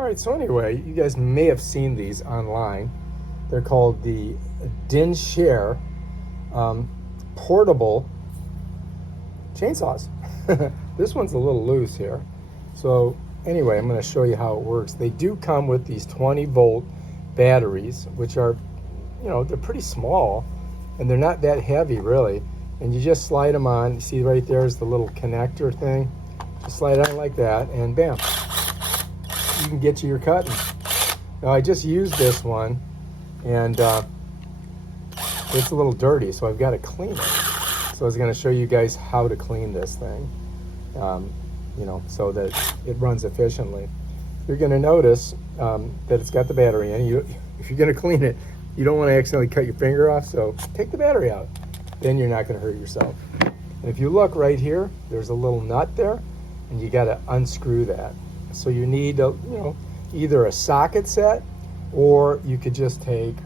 All right, so anyway, you guys may have seen these online. They're called the Dinshare portable chainsaws. This one's a little loose here. So anyway, I'm going to show you how it works. They do come with these 20-volt batteries, which are, they're pretty small, and they're not that heavy really. And you just slide them on. You see right there is the little connector thing. Just slide it on like that, and bam, you can get to your cutting. Now I just used this one, and it's a little dirty, so I've got to clean it. So I was going to show you guys how to clean this thing, so that it runs efficiently. You're going to notice that it's got the battery in. If you're going to clean it, you don't want to accidentally cut your finger off, so take the battery out. Then you're not going to hurt yourself. And if you look right here, there's a little nut there, and you got to unscrew that. So you need either a socket set, or you could just take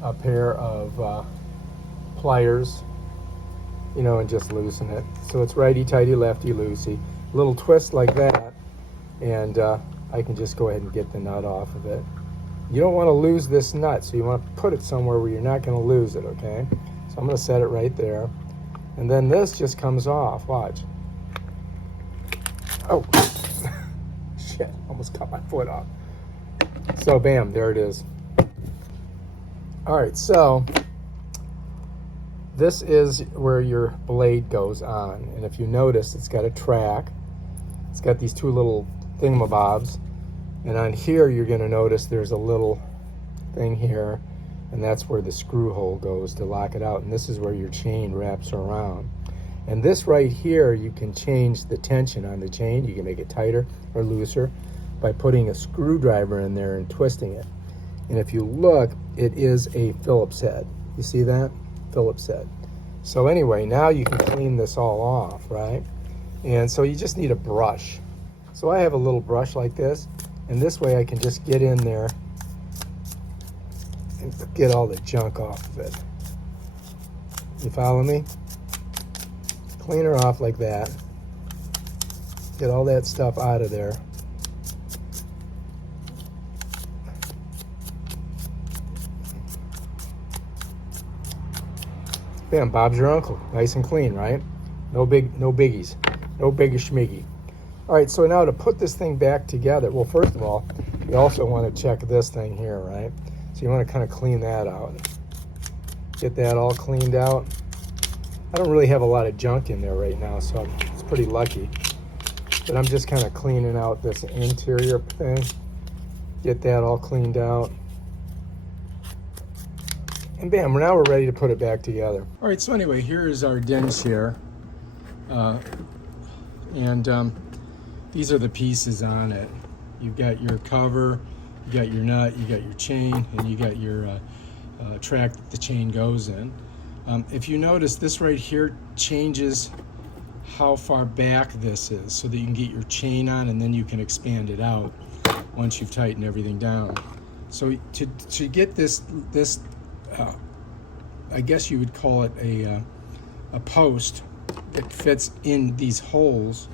a pair of pliers, and just loosen it. So it's righty tighty, lefty loosey. A little twist like that, and I can just go ahead and get the nut off of it. You don't want to lose this nut, so you want to put it somewhere where you're not going to lose it, okay? So I'm going to set it right there. And then this just comes off. Watch. Oh, shit. Almost cut my foot off. So, bam, there it is. All right, so this is where your blade goes on. And if you notice, it's got a track. It's got these two little thingamabobs. And on here, you're going to notice there's a little thing here. And that's where the screw hole goes to lock it out. And this is where your chain wraps around. And this right here, you can change the tension on the chain. You can make it tighter or looser by putting a screwdriver in there and twisting it. And if you look, it is a Phillips head. You see that? Phillips head. So anyway, now you can clean this all off, right? And so you just need a brush. So I have a little brush like this, and this way I can just get in there and get all the junk off of it. You follow me? Clean her off like that. Get all that stuff out of there. Bam, Bob's your uncle. Nice and clean, right? No biggies. No biggie schmiggy. All right, so now to put this thing back together, well, first of all, you also want to check this thing here, right? So you want to kind of clean that out. Get that all cleaned out. I don't really have a lot of junk in there right now, so it's pretty lucky. But I'm just kind of cleaning out this interior thing. Get that all cleaned out. And bam, now we're ready to put it back together. All right, so anyway, here is our Dinshare. These are the pieces on it. You've got your cover, you got your nut, you got your chain, and you got your track that the chain goes in. If you notice, this right here changes how far back this is so that you can get your chain on, and then you can expand it out once you've tightened everything down. So to get this I guess you would call it a post that fits in these holes,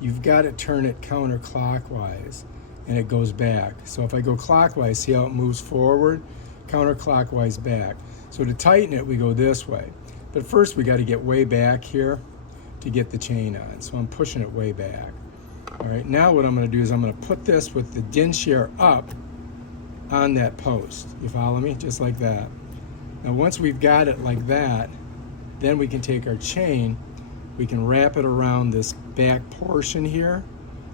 you've got to turn it counterclockwise and it goes back. So if I go clockwise, see how it moves forward? Counterclockwise back. So to tighten it, we go this way. But first we got to get way back here to get the chain on. So I'm pushing it way back. All right, now what I'm going to do is I'm going to put this with the Dinshare up on that post. You follow me? Just like that. Now once we've got it like that, then we can take our chain, we can wrap it around this back portion here,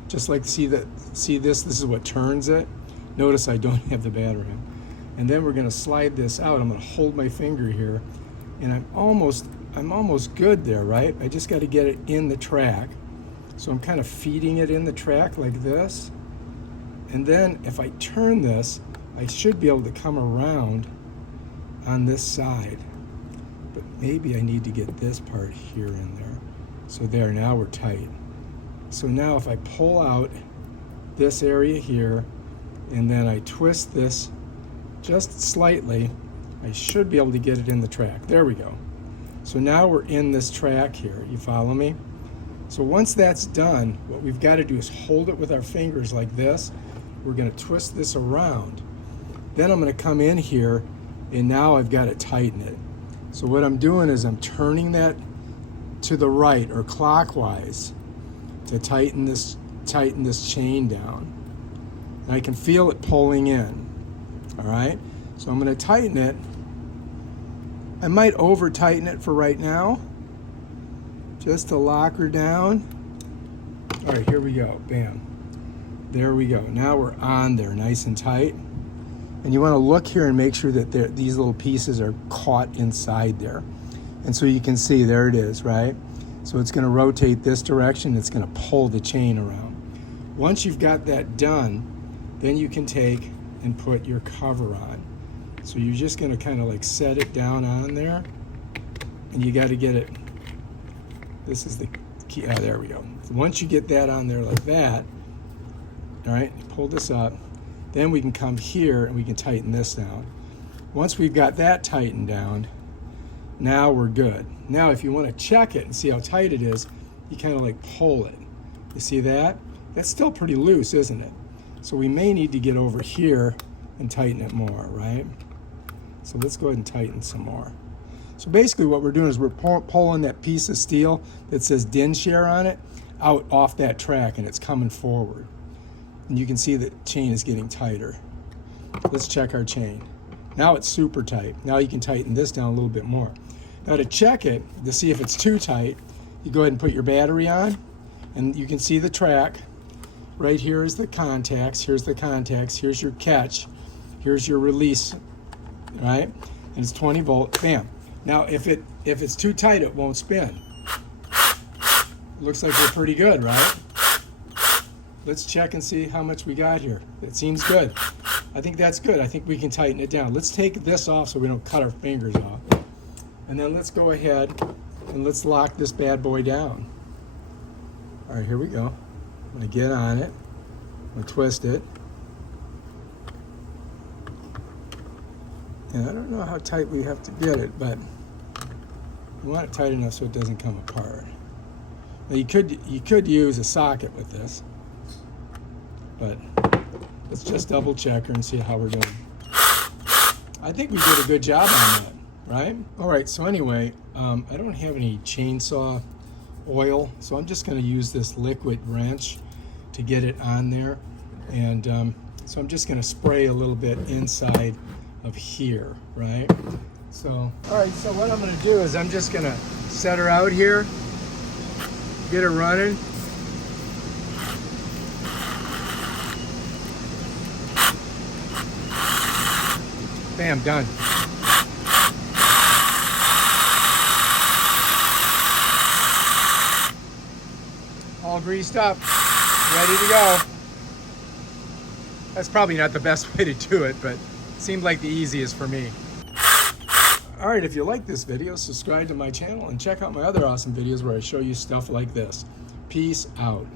just like see this is what turns it. Notice I don't have the battery in. And then we're going to slide this out. I'm going to hold my finger here, and I'm almost good there, right? I just got to get it in the track. So I'm kind of feeding it in the track like this. And then if I turn this, I should be able to come around on this side. But maybe I need to get this part here in there. So there, now we're tight. So now if I pull out this area here, and then I twist this just slightly, I should be able to get it in the track. There we go. So now we're in this track here. You follow me? So once that's done, what we've got to do is hold it with our fingers like this, we're going to twist this around. Then I'm going to come in here, and now I've got to tighten it. So what I'm doing is I'm turning that to the right or clockwise to tighten this chain down. And I can feel it pulling in. All right, so I'm going to tighten it. I might over tighten it for right now, just to lock her down. All right, here we go. Bam. There we go. Now we're on there, nice and tight. And you want to look here and make sure that these little pieces are caught inside there. And so you can see, there it is, right? So it's going to rotate this direction. It's going to pull the chain around. Once you've got that done, then you can take and put your cover on. So you're just going to kind of like set it down on there. And you got to get it. This is the key. There we go. So once you get that on there like that, all right, pull this up. Then we can come here and we can tighten this down. Once we've got that tightened down, now we're good. Now if you want to check it and see how tight it is, you kind of like pull it. You see that? That's still pretty loose, isn't it? So we may need to get over here and tighten it more, right? So let's go ahead and tighten some more. So basically what we're doing is we're pulling that piece of steel that says Dinshare on it out off that track, and it's coming forward. And you can see the chain is getting tighter. Let's check our chain. Now it's super tight. Now you can tighten this down a little bit more. Now to check it, to see if it's too tight, you go ahead and put your battery on, and you can see the track. Right here is the contacts. Here's the contacts. Here's your catch. Here's your release, right? And it's 20 volt. Bam. Now if it's too tight, it won't spin. Looks like we're pretty good, right? Let's check and see how much we got here. It seems good. I think that's good. I think we can tighten it down. Let's take this off so we don't cut our fingers off. And then let's go ahead and let's lock this bad boy down. All right, here we go. I'm gonna get on it. I'm gonna twist it. And I don't know how tight we have to get it, but we want it tight enough so it doesn't come apart. Now you could use a socket with this, but let's just double check her and see how we're doing. I think we did a good job on that, right? All right, so anyway, I don't have any chainsaw oil, so I'm just gonna use this liquid wrench to get it on there. And so I'm just gonna spray a little bit inside of here, right? So, all right, so what I'm gonna do is I'm just gonna set her out here, get her running. Bam, done. All greased up, ready to go. That's probably not the best way to do it, but it seemed like the easiest for me. All right, if you like this video, subscribe to my channel and check out my other awesome videos where I show you stuff like this. Peace out.